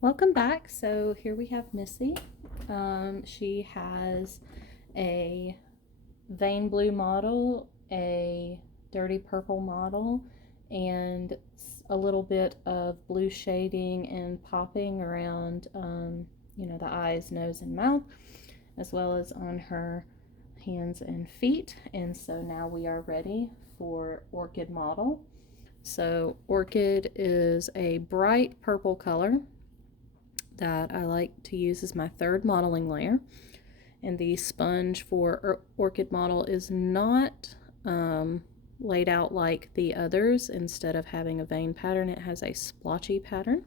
Welcome back. So here we have Missy. She has a vein blue model, a dirty purple model, and a little bit of blue shading and popping around, the eyes, nose, and mouth, as well as on her hands and feet. And so now we are ready for Orchid model. So Orchid is a bright purple color that I like to use as my third modeling layer. And the sponge for Orchid model is not laid out like the others. Instead of having a vein pattern, it has a splotchy pattern.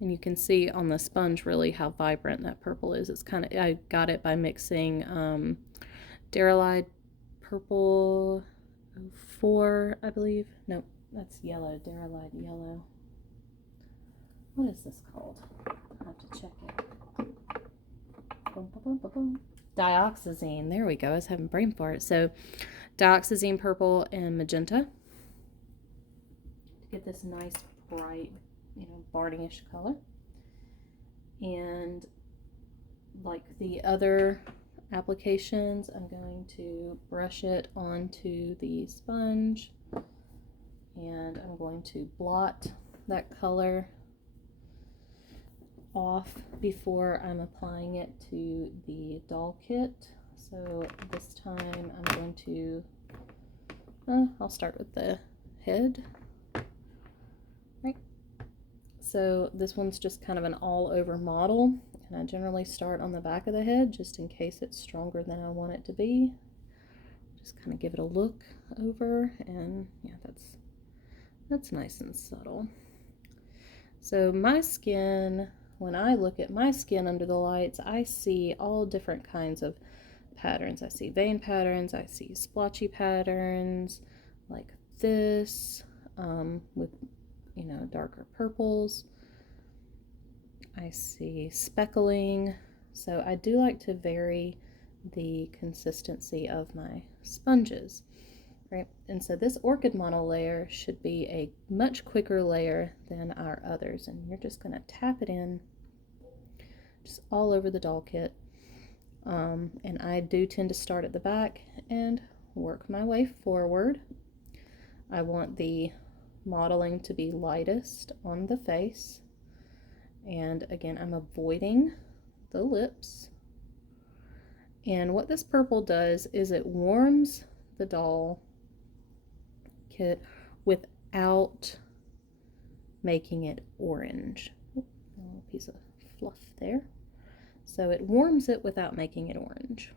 And you can see on the sponge really how vibrant that purple is. It's kind of, I got it by mixing Darylide Purple 4, I believe. Nope, that's yellow, Darylide Yellow. What is this called? I have to check it. Boom, boom, boom, boom. Dioxazine. There we go. I was having brain fart. So, dioxazine purple and magenta to get this nice, bright, Barney-ish color. And like the other applications, I'm going to brush it onto the sponge, and I'm going to blot that color off before I'm applying it to the doll kit. So this time I'm going to, I'll start with the head. Right. So this one's just kind of an all over model, and I generally start on the back of the head just in case it's stronger than I want it to be. Just kind of give it a look over, and yeah, that's nice and subtle. So my skin, when I look at my skin under the lights, I see all different kinds of patterns. I see vein patterns, I see splotchy patterns like this, with, darker purples. I see speckling. So I do like to vary the consistency of my sponges. Right? And so this Orchid model layer should be a much quicker layer than our others. And you're just going to tap it in just all over the doll kit. And I do tend to start at the back and work my way forward. I want the modeling to be lightest on the face. And again, I'm avoiding the lips. And what this purple does is it warms the doll kit without making it orange. A little piece of fluff there. So it warms it without making it orange.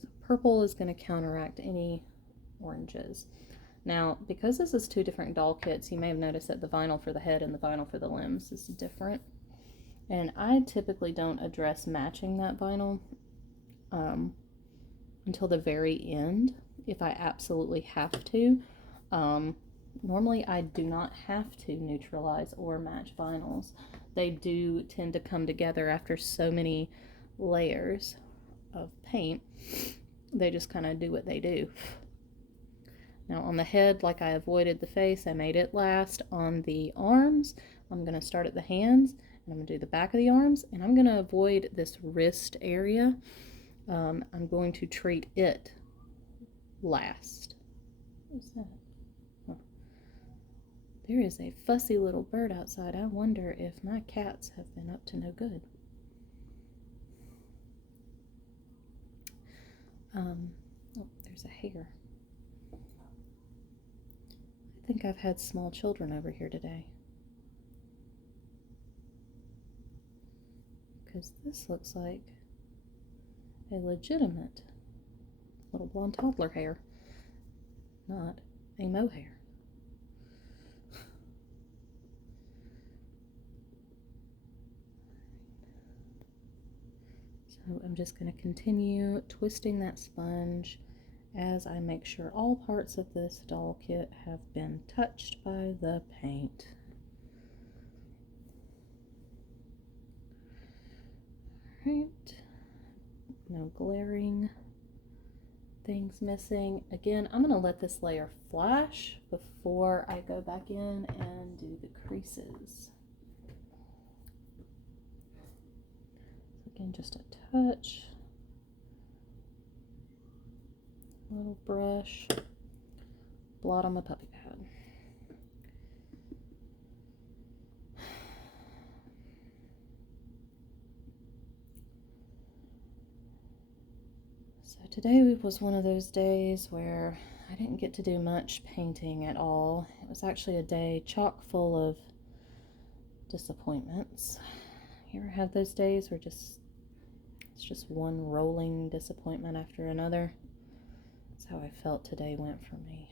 So purple is going to counteract any oranges. Now, because this is two different doll kits, you may have noticed that the vinyl for the head and the vinyl for the limbs is different. And I typically don't address matching that vinyl until the very end, if I absolutely have to. Normally I do not have to neutralize or match vinyls. They do tend to come together after so many layers of paint. They just kind of do what they do. Now on the head, like I avoided the face, I made it last. On the arms, I'm going to start at the hands, and I'm going to do the back of the arms, and I'm going to avoid this wrist area. I'm going to treat it last. What's that? Oh. There is a fussy little bird outside. I wonder if my cats have been up to no good. Oh, there's a hair. I think I've had small children over here today. Because this looks like a legitimate little blonde toddler hair, not a mohair. So I'm just going to continue twisting that sponge as I make sure all parts of this doll kit have been touched by the paint. Alright, no glaring things missing. Again, I'm going to let this layer flash before I go back in and do the creases. just a touch. Little brush. Blot on my puppy pad. So today was one of those days where I didn't get to do much painting at all. It was actually a day chock full of disappointments. You ever have those days where it's just one rolling disappointment after another? That's how I felt today went for me.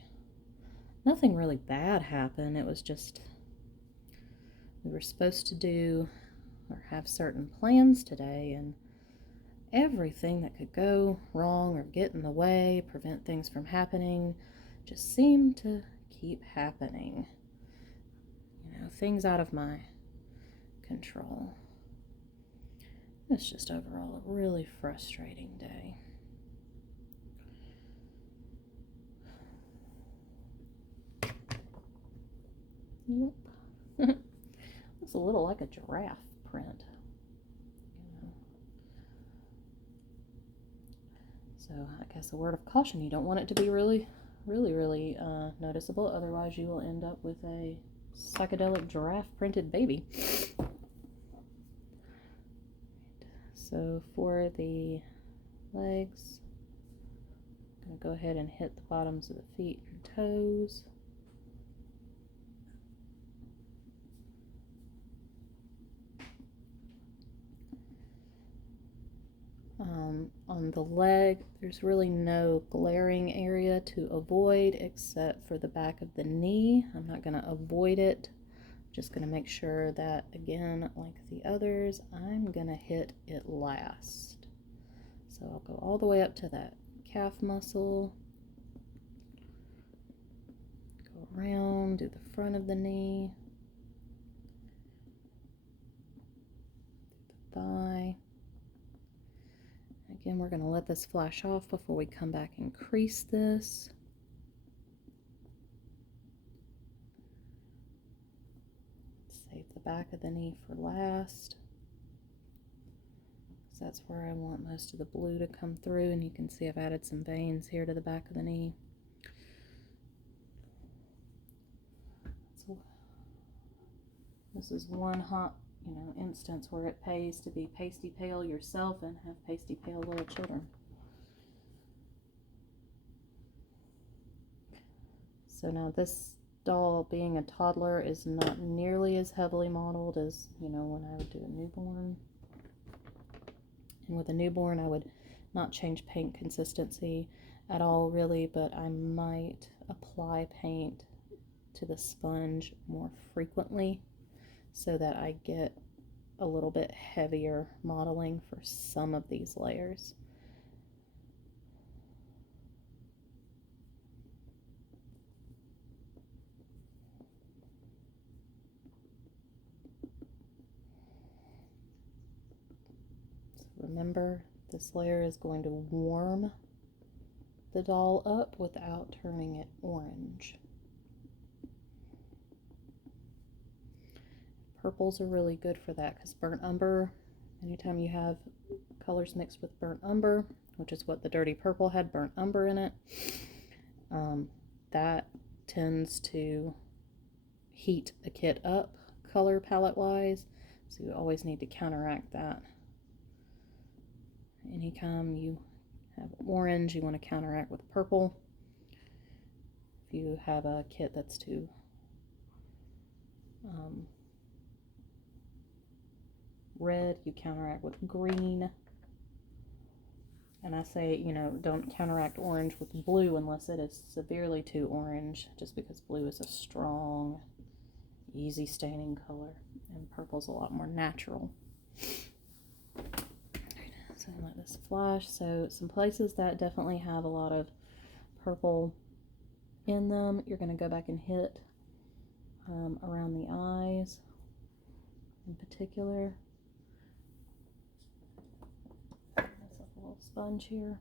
Nothing really bad happened. It was just we were supposed to do or have certain plans today, and everything that could go wrong or get in the way, prevent things from happening, just seemed to keep happening. You know, things out of my control. It's just overall a really frustrating day. Yep. Looks a little like a giraffe print. So I guess a word of caution, you don't want it to be really noticeable, otherwise you will end up with a psychedelic giraffe printed baby. So for the legs, I'm going to go ahead and hit the bottoms of the feet and toes. On the leg, there's really no glaring area to avoid except for the back of the knee. I'm not going to avoid it. I'm just going to make sure that, again, like the others, I'm going to hit it last. So I'll go all the way up to that calf muscle. Go around, do the front of the knee. The thigh. Again, we're going to let this flash off before we come back and crease this. Save the back of the knee for last, because that's where I want most of the blue to come through, and you can see I've added some veins here to the back of the knee. So this is one hot instance where it pays to be pasty pale yourself and have pasty pale little children. So now this doll, being a toddler, is not nearly as heavily modeled as, when I would do a newborn. And with a newborn, I would not change paint consistency at all, really, but I might apply paint to the sponge more frequently, so that I get a little bit heavier modeling for some of these layers. So remember, this layer is going to warm the doll up without turning it orange. Purples are really good for that, because burnt umber, anytime you have colors mixed with burnt umber, which is what the dirty purple had, burnt umber in it, that tends to heat a kit up color palette wise, so you always need to counteract that. Anytime you have orange, you want to counteract with purple. If you have a kit that's too red, you counteract with green. And I say, don't counteract orange with blue unless it is severely too orange, just because blue is a strong, easy staining color, and purple's a lot more natural. So let this flash. So some places that definitely have a lot of purple in them, you're going to go back and hit around the eyes in particular. Sponge here,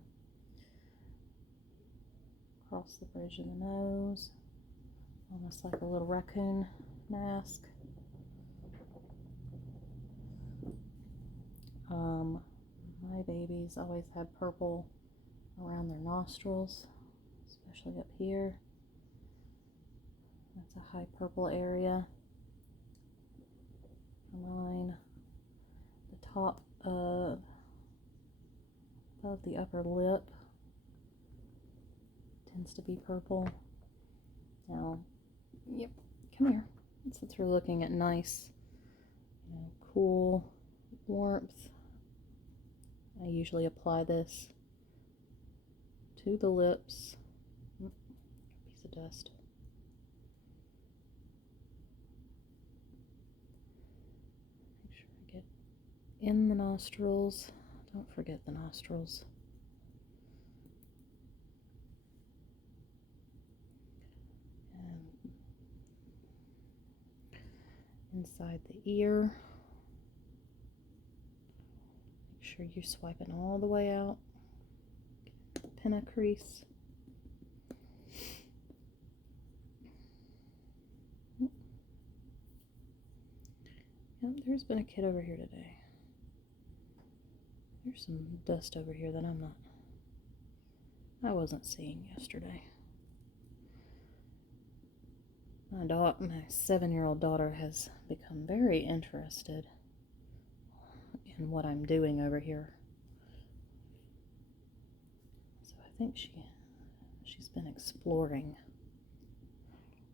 across the bridge of the nose, almost like a little raccoon mask. My babies always have purple around their nostrils, especially up here. That's a high purple area. Mine, the top of above the upper lip tends to be purple. Now, yep, come here. Since we're looking at nice, cool warmth, I usually apply this to the lips. Piece of dust. Make sure I get in the nostrils. Don't forget the nostrils. And inside the ear. Make sure you're swiping all the way out. Pin a crease. Yep, there's been a kid over here today. There's some dust over here that I wasn't seeing yesterday. My 7-year-old daughter has become very interested in what I'm doing over here. So I think she's been exploring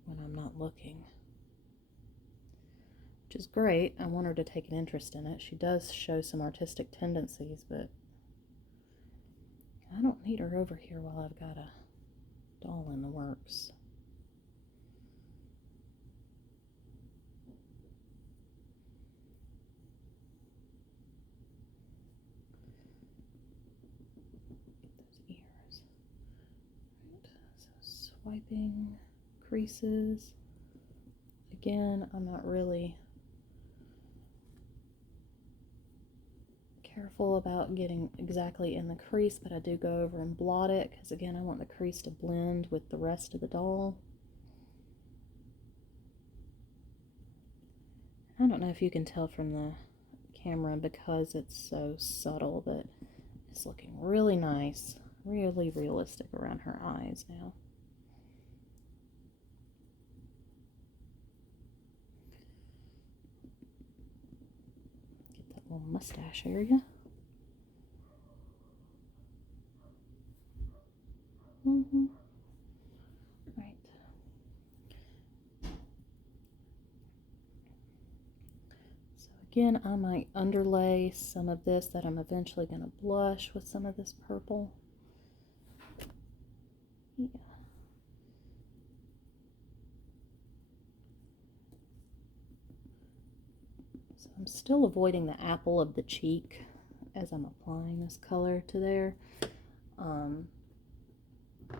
when I'm not looking, which is great. I want her to take an interest in it. She does show some artistic tendencies, but I don't need her over here while I've got a doll in the works. Get those ears. Right, so swiping creases. Again, I'm not really careful about getting exactly in the crease, but I do go over and blot it because, again, I want the crease to blend with the rest of the doll. I don't know if you can tell from the camera because it's so subtle, but it's looking really nice, really realistic around her eyes now. Get that little mustache area. Right. So again, I might underlay some of this that I'm eventually going to blush with some of this purple. Yeah. So I'm still avoiding the apple of the cheek as I'm applying this color to there.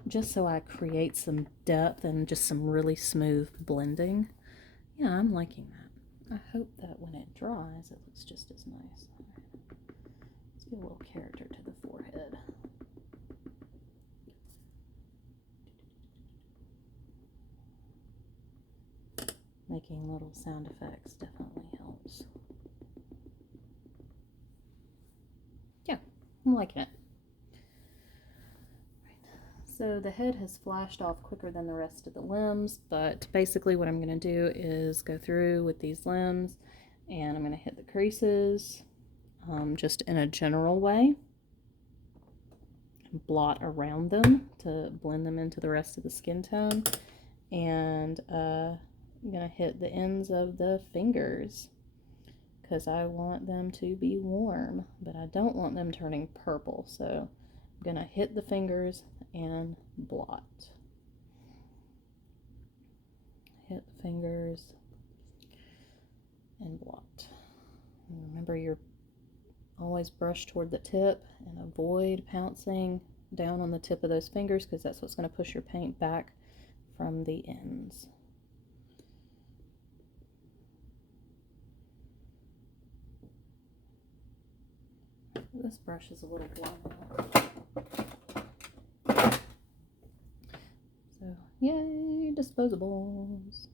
Just so I create some depth and just some really smooth blending. Yeah, I'm liking that. I hope that when it dries, it looks just as nice. Let's give a little character to the forehead. Making little sound effects definitely helps. Yeah, I'm liking it. So the head has flashed off quicker than the rest of the limbs, but basically what I'm going to do is go through with these limbs and I'm going to hit the creases just in a general way, blot around them to blend them into the rest of the skin tone, and I'm going to hit the ends of the fingers because I want them to be warm, but I don't want them turning purple, so I'm going to hit the fingers and blot. Hit the fingers and blot. And remember, you're always brush toward the tip and avoid pouncing down on the tip of those fingers because that's what's going to push your paint back from the ends. This brush is a little blown out. So, yay, disposables.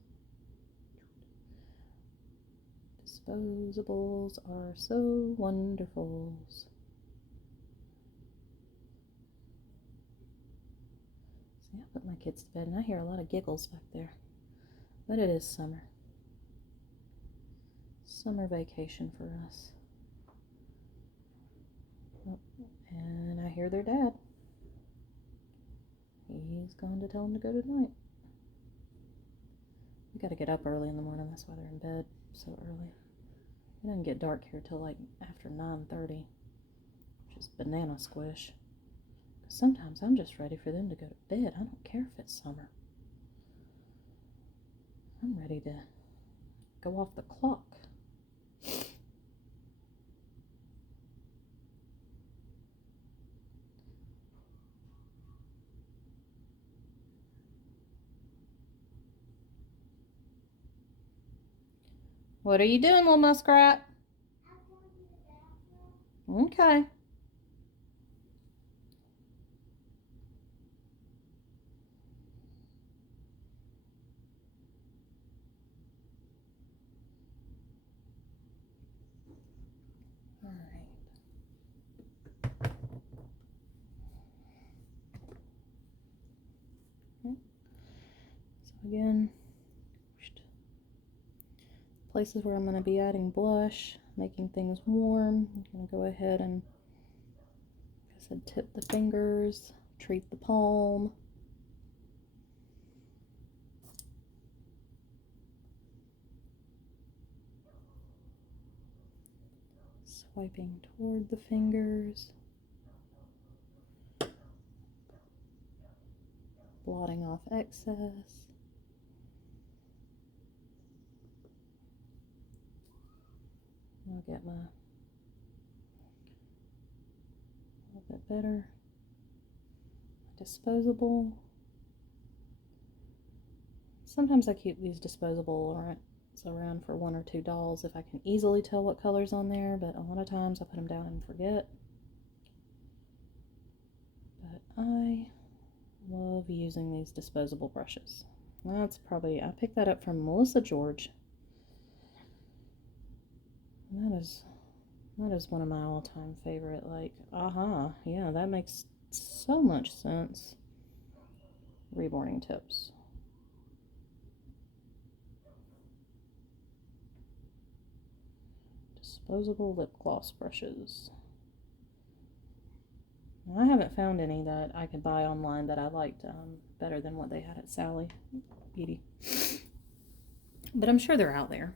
Disposables are so wonderful. my kids to bed, and I hear a lot of giggles back there. But it is summer. Summer vacation for us. Oh, and I hear their dad. He's gone to tell them to go tonight. We gotta get up early in the morning, that's why they're in bed so early. It doesn't get dark here till like after 9:30, which is banana squish. Because sometimes I'm just ready for them to go to bed. I don't care if it's summer. I'm ready to go off the clock. What are you doing, little muskrat? Okay. All right. So again, places where I'm going to be adding blush, making things warm. I'm going to go ahead and, like I said, tip the fingers, treat the palm. Swiping toward the fingers. Blotting off excess. I'll get my a little bit better disposable. Sometimes I keep these disposable around for $1 or $2 if I can easily tell what color's on there, but a lot of times I put them down and forget. But I love using these disposable brushes. That's probably, I picked that up from Melissa George. And that is one of my all-time favorite, like, yeah, that makes so much sense. Reborning tips. Disposable lip gloss brushes. Now, I haven't found any that I could buy online that I liked better than what they had at Sally Beauty. But I'm sure they're out there.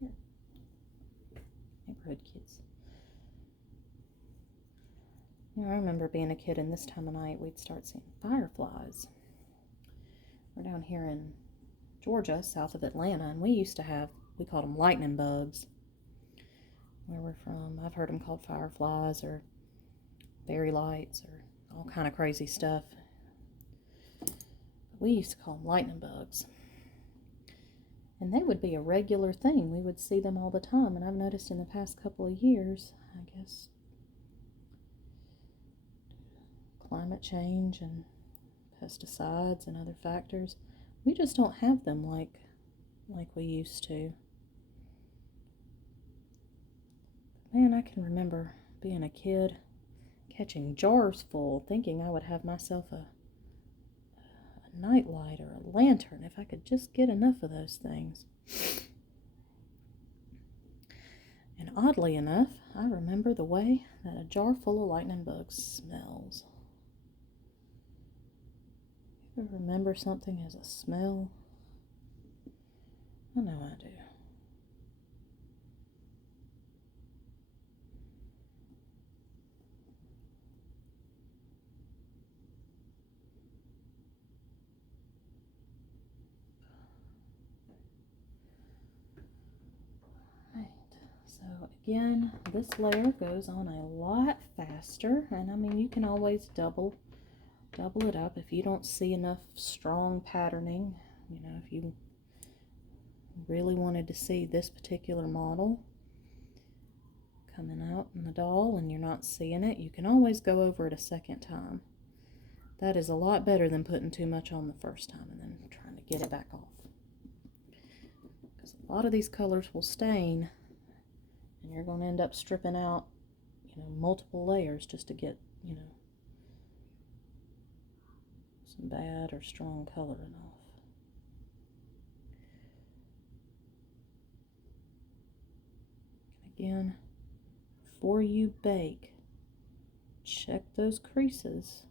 Here. Neighborhood kids. You know, I remember being a kid and this time of night we'd start seeing fireflies. We're down here in Georgia, south of Atlanta, and we called them lightning bugs. Where we're from, I've heard them called fireflies or fairy lights or all kind of crazy stuff. But we used to call them lightning bugs. And they would be a regular thing. We would see them all the time, and I've noticed in the past couple of years, I guess, climate change and pesticides and other factors, we just don't have them like we used to. Man, I can remember being a kid, catching jars full, thinking I would have myself a nightlight or a lantern if I could just get enough of those things. And oddly enough, I remember the way that a jar full of lightning bugs smells. You ever remember something as a smell? I know I do. So again, this layer goes on a lot faster, and I mean you can always double it up if you don't see enough strong patterning. You know, if you really wanted to see this particular model coming out in the doll and you're not seeing it, you can always go over it a second time. That is a lot better than putting too much on the first time and then trying to get it back off. Because a lot of these colors will stain and you're going to end up stripping out, multiple layers just to get, some bad or strong coloring off. Again, before you bake, check those creases.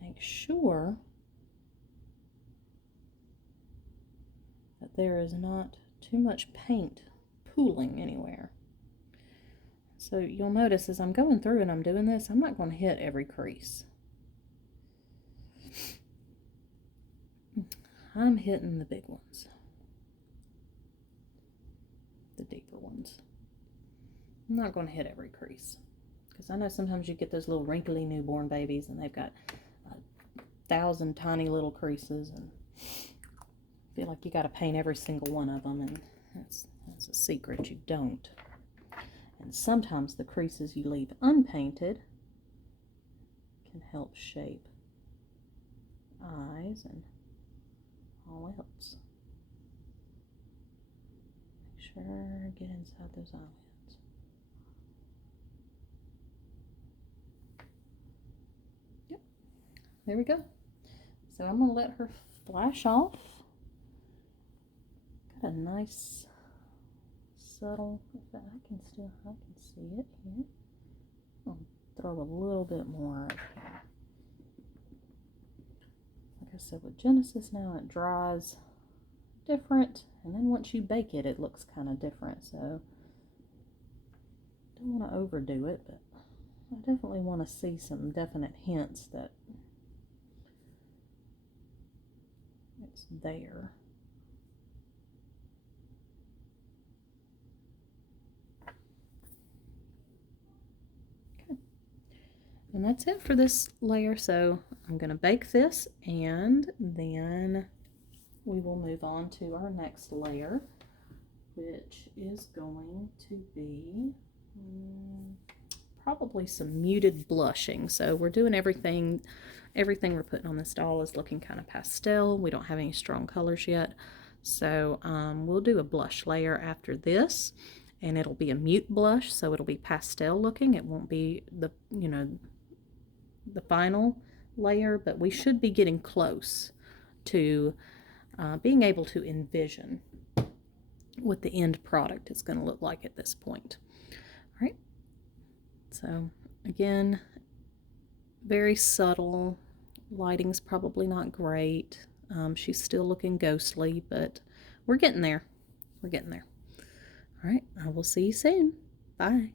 Make sure that there is not too much paint pooling anywhere. So you'll notice as I'm going through and I'm doing this, I'm not going to hit every crease. I'm hitting the big ones, the deeper ones. I'm not going to hit every crease, because I know sometimes you get those little wrinkly newborn babies and they've got 1,000 tiny little creases, and feel like you got to paint every single one of them, and that's a secret, you don't. And sometimes the creases you leave unpainted can help shape eyes and all else. Make sure get inside those eyelids. Yep, there we go. So I'm going to let her flash off. Got a nice subtle, I can see it here. I'll throw a little bit more up here. Like I said, with Genesis now it dries different, and then once you bake it, it looks kind of different. So don't want to overdo it, but I definitely want to see some definite hints that it's there. And that's it for this layer. So I'm going to bake this, and then we will move on to our next layer, which is going to be probably some muted blushing. So we're doing everything we're putting on this doll is looking kind of pastel. We don't have any strong colors yet. So we'll do a blush layer after this, and it'll be a mute blush, so it'll be pastel looking. It won't be the final layer, but we should be getting close to being able to envision what the end product is going to look like at this point. All right, so again, very subtle. Lighting's probably not great. She's still looking ghostly, but we're getting there. We're getting there. All right, I will see you soon. Bye.